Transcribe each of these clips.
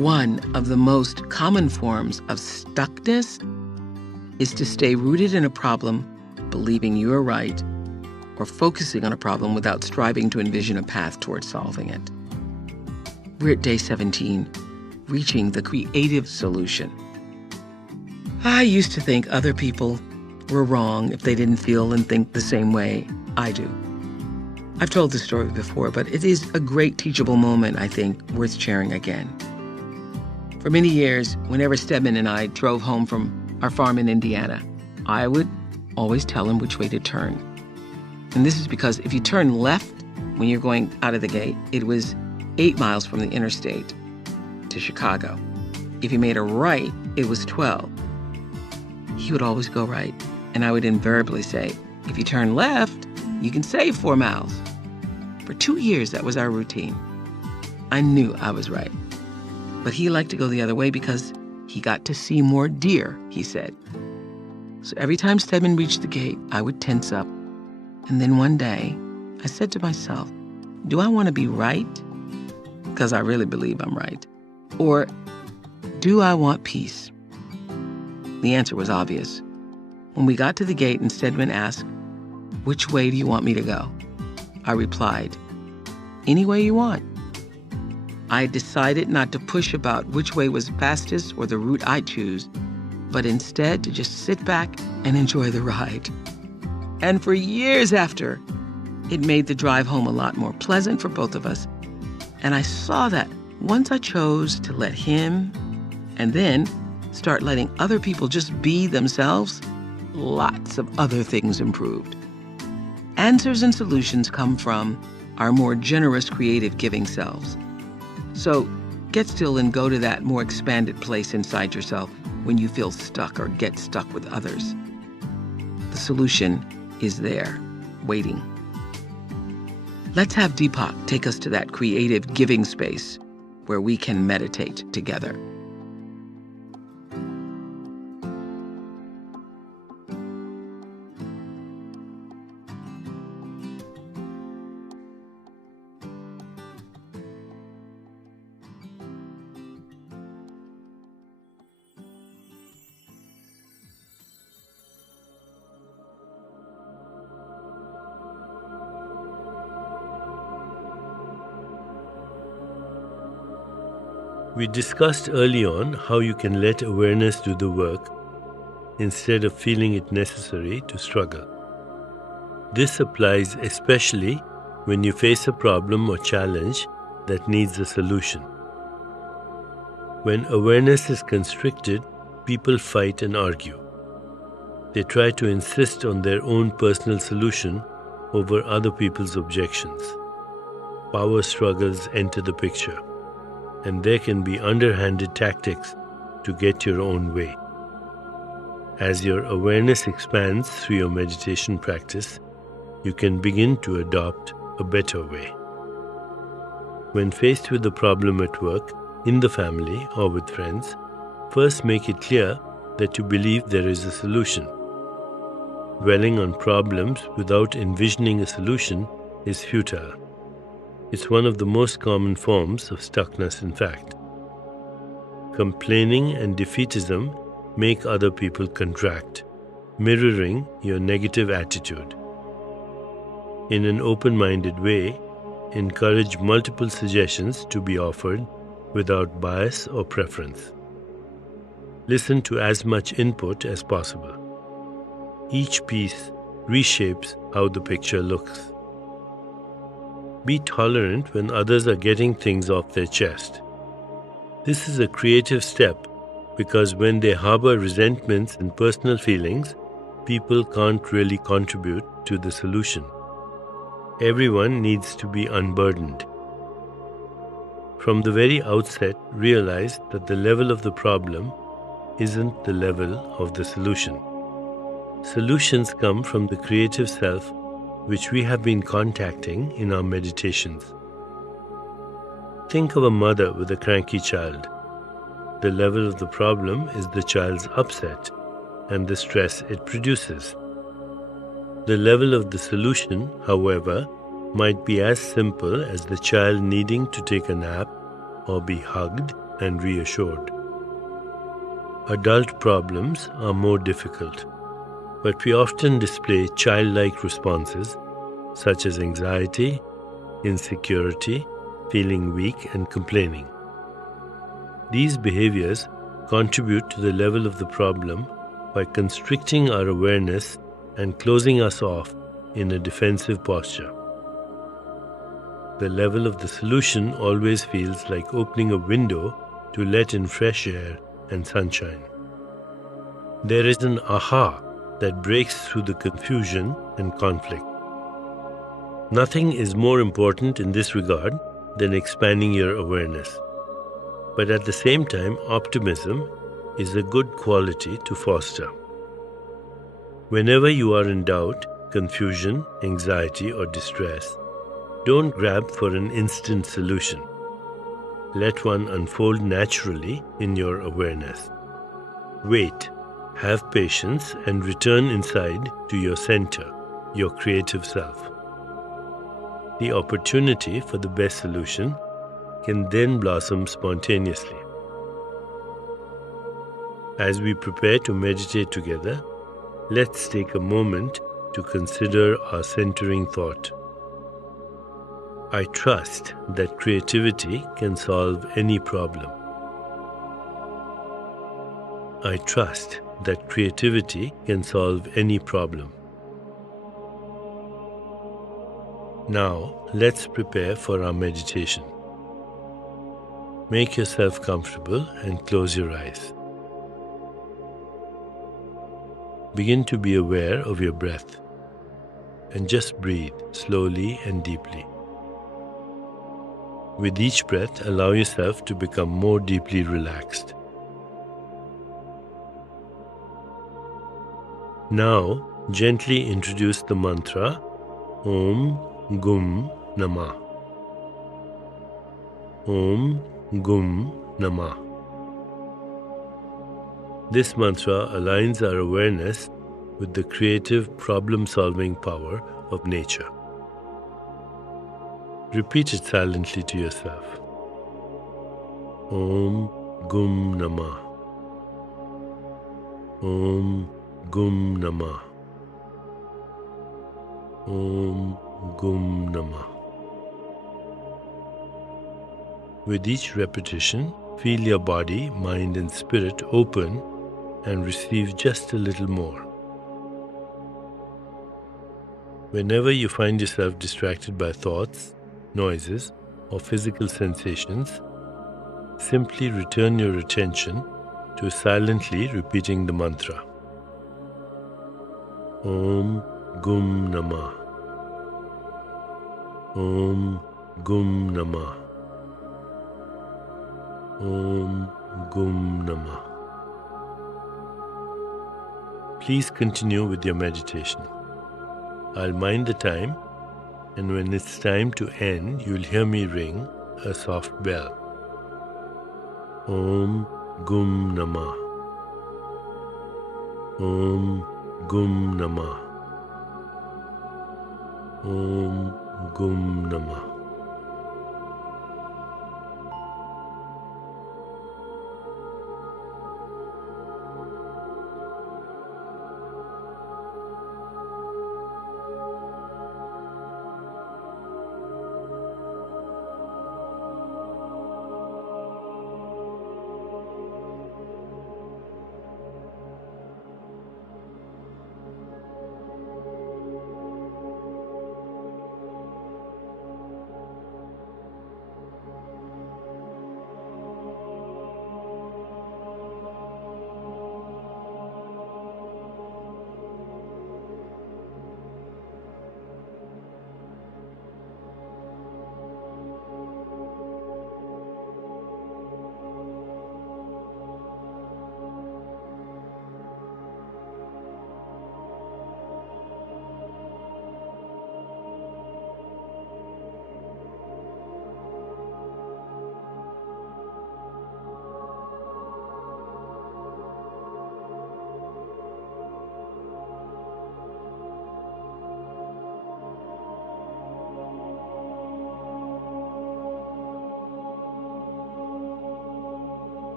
One of the most common forms of stuckness is to stay rooted in a problem, believing you are right, or focusing on a problem without striving to envision a path towards solving it. We're at day 17, reaching the creative solution. I used to think other people were wrong if they didn't feel and think the same way I do. I've told this story before, but it is a great teachable moment, I think, worth sharing again. For many years, whenever Stedman and I drove home from our farm in Indiana, I would always tell him which way to turn. And this is because if you turn left when you're going out of the gate, it was 8 miles from the interstate to Chicago. If you made a right, it was 12. He would always go right, and I would invariably say, if you turn left, you can save 4 miles. For 2 years, that was our routine. I knew I was right. But he liked to go the other way because he got to see more deer, he said. So every time Stedman reached the gate, I would tense up. And then one day, I said to myself, do I want to be right? Because I really believe I'm right. Or do I want peace? The answer was obvious. When we got to the gate and Stedman asked, which way do you want me to go? I replied, any way you want. I decided not to push about which way was fastest or the route I'd choose, but instead to just sit back and enjoy the ride. And for years after, it made the drive home a lot more pleasant for both of us. And I saw that once I chose to let him and then start letting other people just be themselves, lots of other things improved. Answers and solutions come from our more generous, creative, giving selves. So get still and go to that more expanded place inside yourself when you feel stuck or get stuck with others. The solution is there, waiting. Let's have Deepak take us to that creative giving space where we can meditate together. We discussed early on how you can let awareness do the work instead of feeling it necessary to struggle. This applies especially when you face a problem or challenge that needs a solution. When awareness is constricted, people fight and argue. They try to insist on their own personal solution over other people's objections. Power struggles enter the picture, and there can be underhanded tactics to get your own way. As your awareness expands through your meditation practice, you can begin to adopt a better way. When faced with a problem at work, in the family, or with friends, first make it clear that you believe there is a solution. Dwelling on problems without envisioning a solution is futile. It's one of the most common forms of stuckness, in fact. Complaining and defeatism make other people contract, mirroring your negative attitude. In an open-minded way, encourage multiple suggestions to be offered without bias or preference. Listen to as much input as possible. Each piece reshapes how the picture looks. Be tolerant when others are getting things off their chest. This is a creative step because when they harbor resentments and personal feelings, people can't really contribute to the solution. Everyone needs to be unburdened. From the very outset, realize that the level of the problem isn't the level of the solution. Solutions come from the creative self which we have been contacting in our meditations. Think of a mother with a cranky child. The level of the problem is the child's upset and the stress it produces. The level of the solution, however, might be as simple as the child needing to take a nap or be hugged and reassured. Adult problems are more difficult, but we often display childlike responses such as anxiety, insecurity, feeling weak, and complaining. These behaviors contribute to the level of the problem by constricting our awareness and closing us off in a defensive posture. The level of the solution always feels like opening a window to let in fresh air and sunshine. There is an aha that breaks through the confusion and conflict. Nothing is more important in this regard than expanding your awareness. But at the same time, optimism is a good quality to foster. Whenever you are in doubt, confusion, anxiety, or distress, don't grab for an instant solution. Let one unfold naturally in your awareness. Wait, have patience, and return inside to your center, your creative self. The opportunity for the best solution can then blossom spontaneously. As we prepare to meditate together, let's take a moment to consider our centering thought. I trust that creativity can solve any problem. I trust that creativity can solve any problem. Now, let's prepare for our meditation. Make yourself comfortable and close your eyes. Begin to be aware of your breath and just breathe slowly and deeply. With each breath, allow yourself to become more deeply relaxed. Now, gently introduce the mantra Om Gum Namah. Om Gum Namah. This mantra aligns our awareness with the creative problem-solving power of nature. Repeat it silently to yourself. Om Gum Namah. Om Gum Namah. Om Gum Namah. With each repetition, feel your body, mind, and spirit open and receive just a little more. Whenever you find yourself distracted by thoughts, noises, or physical sensations, simply return your attention to silently repeating the mantra. Om Gum Namah. Om Gum Namah. Om Gum Namah. Please continue with your meditation. I'll mind the time, and when it's time to end, you'll hear me ring a soft bell. Om Gum Namah. Om Gum Namah. Om Gum Namah.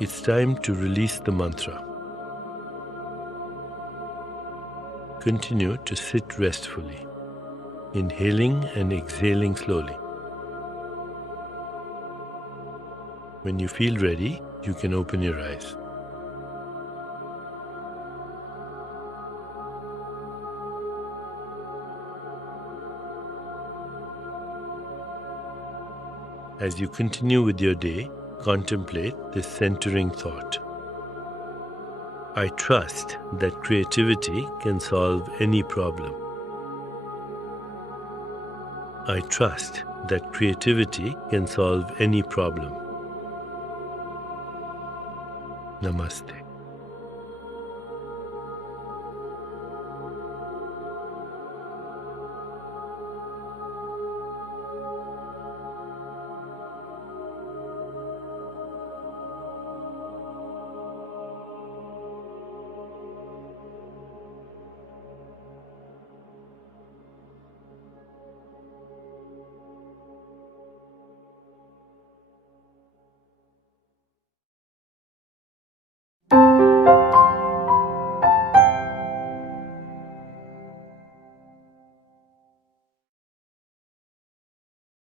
It's time to release the mantra. Continue to sit restfully, inhaling and exhaling slowly. When you feel ready, you can open your eyes. As you continue with your day, contemplate this centering thought. I trust that creativity can solve any problem. I trust that creativity can solve any problem. Namaste.